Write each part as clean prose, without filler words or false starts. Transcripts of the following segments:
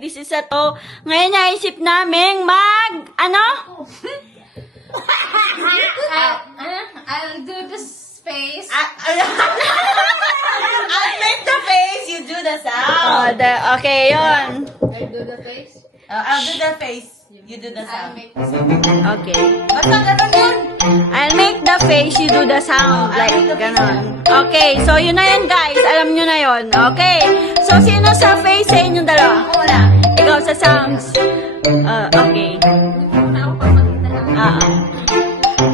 this is a to. Ngayon naisip namin ano? I'll do this face. I'll make the face, you do the sound. Okay, yun. I'll do the face. I'll do the face, you do the I'll sound. make the sound. Okay. Basta ganun yun. I'll make the face, you do the sound. Like, ganon. Okay, so yun na yun, guys. Alam nyo na yun. Okay. So, sino sa face sa inyong dalawa? Ako wala. Ikaw sa sounds. Okay.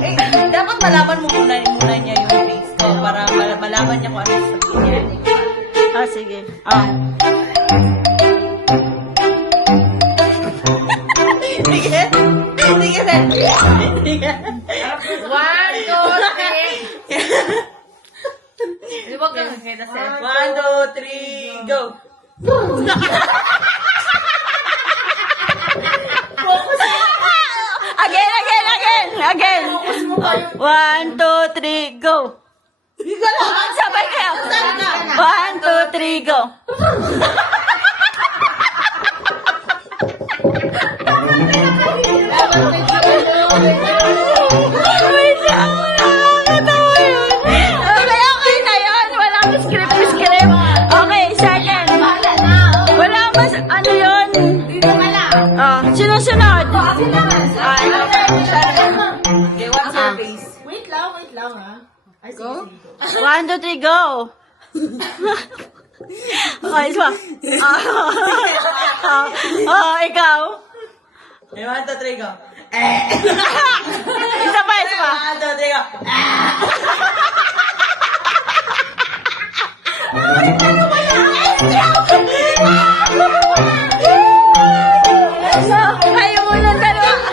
Eh, dapat malaman mo muna niya yung face ko para malaman niya kung ano yung sabihin niya. Sige. Sige. Sige, Sen. Sige. 1, 2, 3. Huwag kang kaya Sen. 1, 2, 3, go. Again. 1, 2, 3, go. Sabay kayo. 1, 2, 3, go. Okay na yun. Walang script. Okay, second. Wala mas, ano yun? Sinusunod. Okay, what's your face? Wait lang ha. Go. 1, 2, 3, go. Okay, so. Ikaw. Okay, 1, 2, 3, go. Isa pa. 1, 2, 3, go. So, kayo muna dalawa.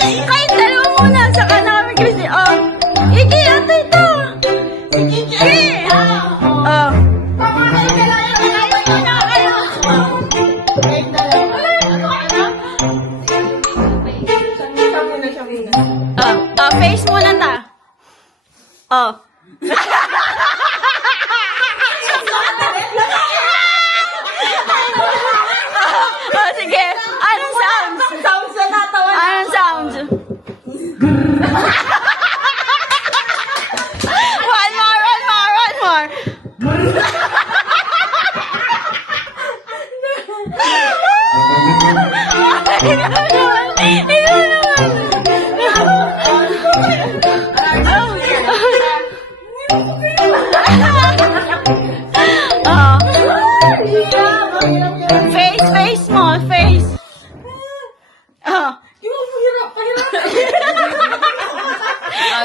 Kayo dalawa muna. Saka na kami Christy. Iki, ito. Iki. Face muna ta. Sige. Anong sounds? Sounds na natawa. Anong sounds? One more. Face mo, face.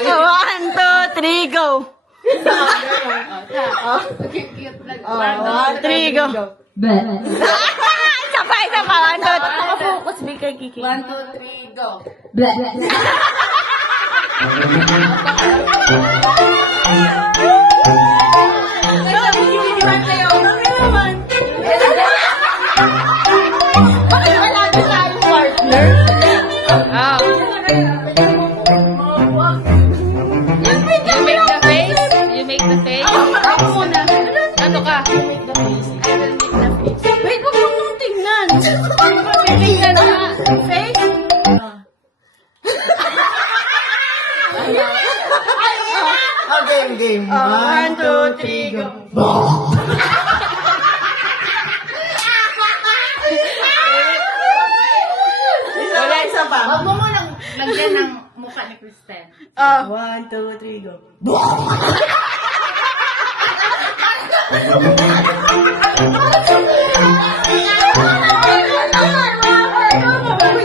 One, two, three, go. Cute lang. 1, 3, go. Isa pa. 1, 2, nakafocus, Bika, Kiki. 1, 2, 3, go. Bakit wala din tayong partner? You make the face. Ako muna. Ano ka? Wait, wag mo nung tingnan. Tingnan na. Face? Game. 1, 2, 3, go. Isa pa. Huwag mo munang lagyan ng mukha ni Kristen. 1, 2, 3, go.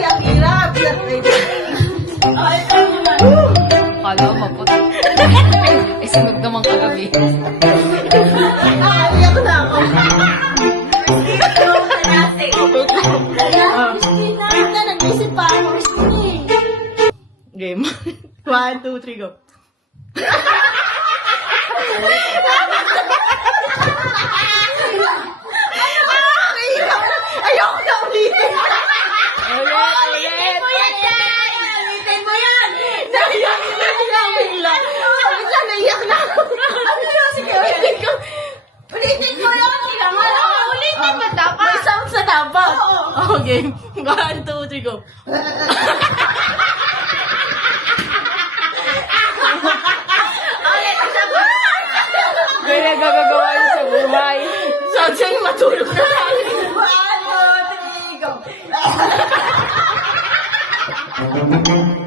Ang hirap. Kala mo maputi. Eh, sunog naman kagabi. Iyak na ako. Christina, nag-isip pa ako, Christina. Game. 1, 2, 3, go. Ayoko na ulitin. Ulitin mo yan, guys! Ulitin mo yan! Naiyak bigla. Bigla naiyak na ako. Ano yun? Sige, ulitin ko. Ulitin ko yun. Ulitin mo dapat! May sounds na dapat. game. 1, 2, 3, go. Ulit, isa pa. Ganyan gagagawa niyo sa buhay. Sabi sa'yo, matulog na lang. 1, 2, 3, go!